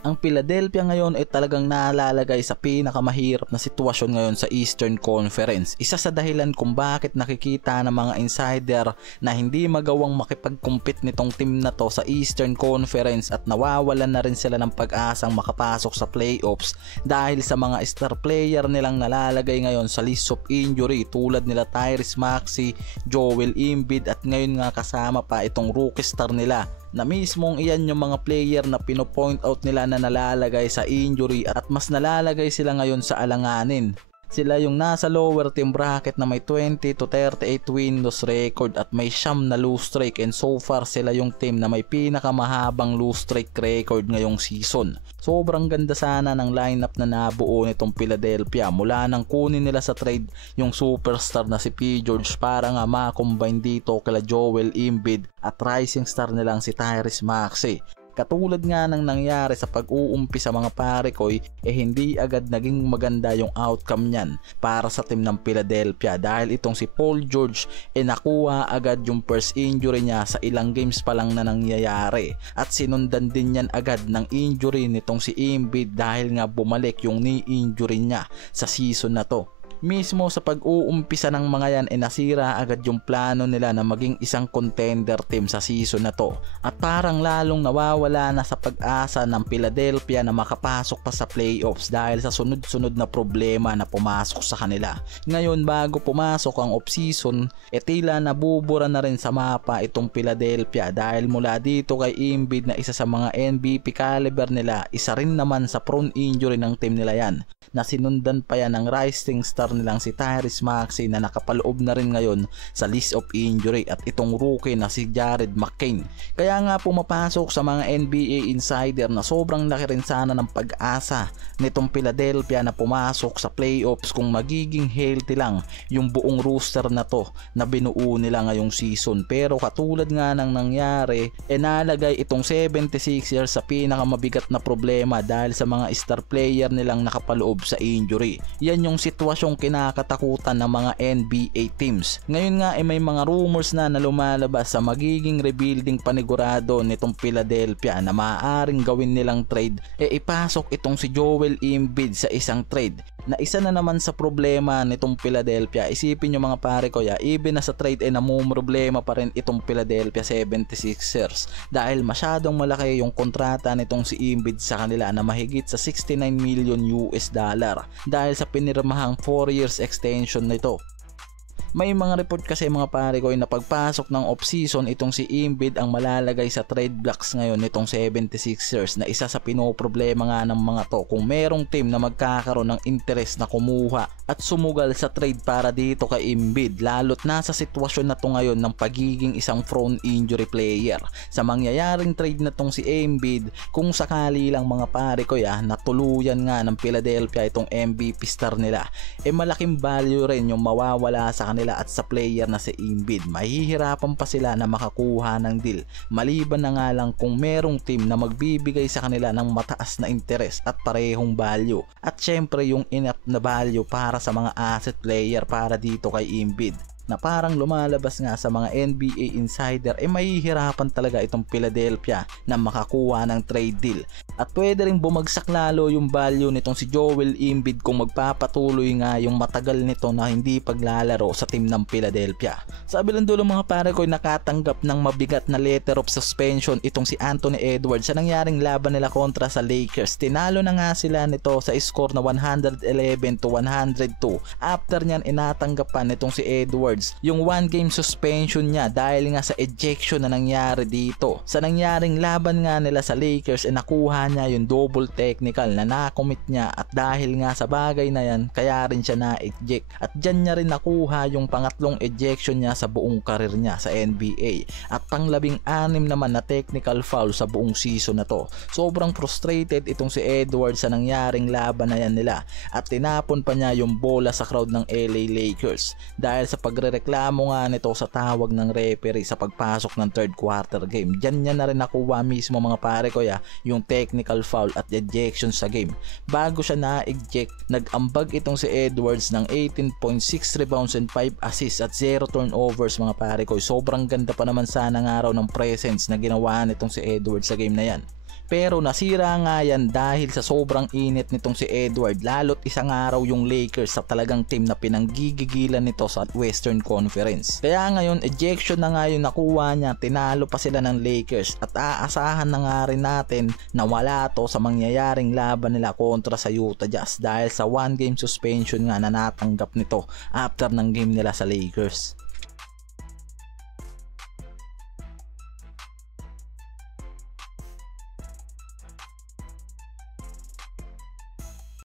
Ang Philadelphia ngayon ay talagang nalalagay sa pinakamahirap na sitwasyon ngayon sa Eastern Conference. Isa sa dahilan kung bakit nakikita ng mga insider na hindi magawang makipag-compete nitong team na to sa Eastern Conference at nawawalan na rin sila ng pag-asang makapasok sa playoffs dahil sa mga star player nilang nalalagay ngayon sa list of injury tulad nila Tyrese Maxey, Joel Embiid at ngayon nga kasama pa itong rookie star nila na mismong iyan yung mga player na pinopoint out nila na nalalagay sa injury at mas nalalagay sila ngayon sa alanganin. Sila yung nasa lower team bracket na may 20 to 38 win-loss record at may 9 na lose streak, and so far sila yung team na may pinakamahabang lose streak record ngayong season. Sobrang ganda sana ng lineup na nabuo nitong Philadelphia mula nang kunin nila sa trade yung superstar na si P. George para nga ma-combine dito kala Joel Embiid at rising star nilang si Tyrese Maxey. Katulad nga ng nangyari sa pag-uumpi sa mga pare ko hindi agad naging maganda yung outcome niyan para sa team ng Philadelphia dahil itong si Paul George nakuha agad yung first injury niya sa ilang games pa lang na nangyayari at sinundan din yan agad ng injury nitong si Embiid dahil nga bumalik yung knee injury niya sa season na to. Mismo sa pag-uumpisa ng mga yan nasira agad yung plano nila na maging isang contender team sa season na to at parang lalong nawawala na sa pag-asa ng Philadelphia na makapasok pa sa playoffs dahil sa sunod-sunod na problema na pumasok sa kanila. Ngayon bago pumasok ang off-season tila nabubura na rin sa mapa itong Philadelphia dahil mula dito kay Embiid na isa sa mga MVP caliber nila, isa rin naman sa prone injury ng team nila yan na sinundan pa yan ng rising star nilang si Tyrese Maxey na nakapaloob na rin ngayon sa list of injury at itong rookie na si Jared McCain. Kaya nga pumapasok sa mga NBA insider na sobrang laki rin sana ng pag-asa nitong Philadelphia na pumasok sa playoffs kung magiging healthy lang yung buong roster na to na binuo nila ngayong season. Pero katulad nga ng nangyari nalagay itong 76ers sa pinakamabigat na problema dahil sa mga star player nilang nakapaloob sa injury. Yan yung sitwasyong kinakatakutan ng mga NBA teams. Ngayon nga may mga rumors na lumalabas sa magiging rebuilding panigurado nitong Philadelphia na maaaring gawin nilang trade ipasok itong si Joel Embiid sa isang trade na isa na naman sa problema nitong Philadelphia. Isipin nyo mga pare ko even na sa trade namumroblema pa rin itong Philadelphia 76ers dahil masyadong malaki yung kontrata nitong si Embiid sa kanila na mahigit sa $69 million dahil sa pinirmahang 4 years extension nito. May mga report kasi mga pare ko na pagpasok ng off-season itong si Embiid ang malalagay sa trade blocks ngayon nitong 76ers na isa sa pinoproblema nga ng mga to kung merong team na magkakaroon ng interest na kumuha at sumugal sa trade para dito kay Embiid lalo't nasa sitwasyon na to ngayon ng pagiging isang prone injury player. Sa mangyayaring trade na tong si Embiid kung sakali lang mga pare ko na tuluyan nga ng Philadelphia itong MVP star nila malaking value rin yung mawawala sa kanila at sa player na si Embiid. Mahihirapan pa sila na makakuha ng deal maliban na nga lang kung merong team na magbibigay sa kanila ng mataas na interest at parehong value at syempre yung enough na value para sa mga asset player para dito kay Embiid na parang lumalabas nga sa mga NBA insider mahihirapan talaga itong Philadelphia na makakuha ng trade deal at pwede rin bumagsak lalo yung value nitong si Joel Embiid kung magpapatuloy nga yung matagal nito na hindi paglalaro sa team ng Philadelphia. Sa kabilang dulo mga pare ko nakatanggap ng mabigat na letter of suspension itong si Anthony Edwards sa nangyaring laban nila kontra sa Lakers. Tinalo na nga sila nito sa score na 111 to 102. After nyan inatanggap pa nitong si Edwards yung 1 game suspension niya dahil nga sa ejection na nangyari dito. Sa nangyaring laban nga nila sa Lakers nakuha niya yung double technical na nakomit niya at dahil nga sa bagay na yan kaya rin siya na-eject at dyan niya rin nakuha yung pangatlong ejection niya sa buong karir niya sa NBA at pang-16 naman na technical foul sa buong season na to. Sobrang frustrated itong si Edwards sa nangyaring laban na yan nila at tinapon pa niya yung bola sa crowd ng LA Lakers dahil sa pagrereklamo nga nito sa tawag ng referee sa pagpasok ng third quarter game. Diyan niya na rin nakuha mismo mga pare ko yung technical foul at ejection sa game. Bago siya na-eject, nag-ambag itong si Edwards ng 18.6 rebounds and 5 assists at 0 turnovers mga pare ko. Sobrang ganda pa naman sana nga raw ng presence na ginawa nitong si Edwards sa game na yan. Pero nasira nga yan dahil sa sobrang init nitong si Edward, lalo't isang araw yung Lakers sa talagang team na pinanggigigilan nito sa Western Conference. Kaya ngayon ejection na nga yung nakuha niya, tinalo pa sila ng Lakers at aasahan na nga rin natin na wala to sa mangyayaring laban nila kontra sa Utah Jazz dahil sa 1 game suspension nga na natanggap nito after ng game nila sa Lakers.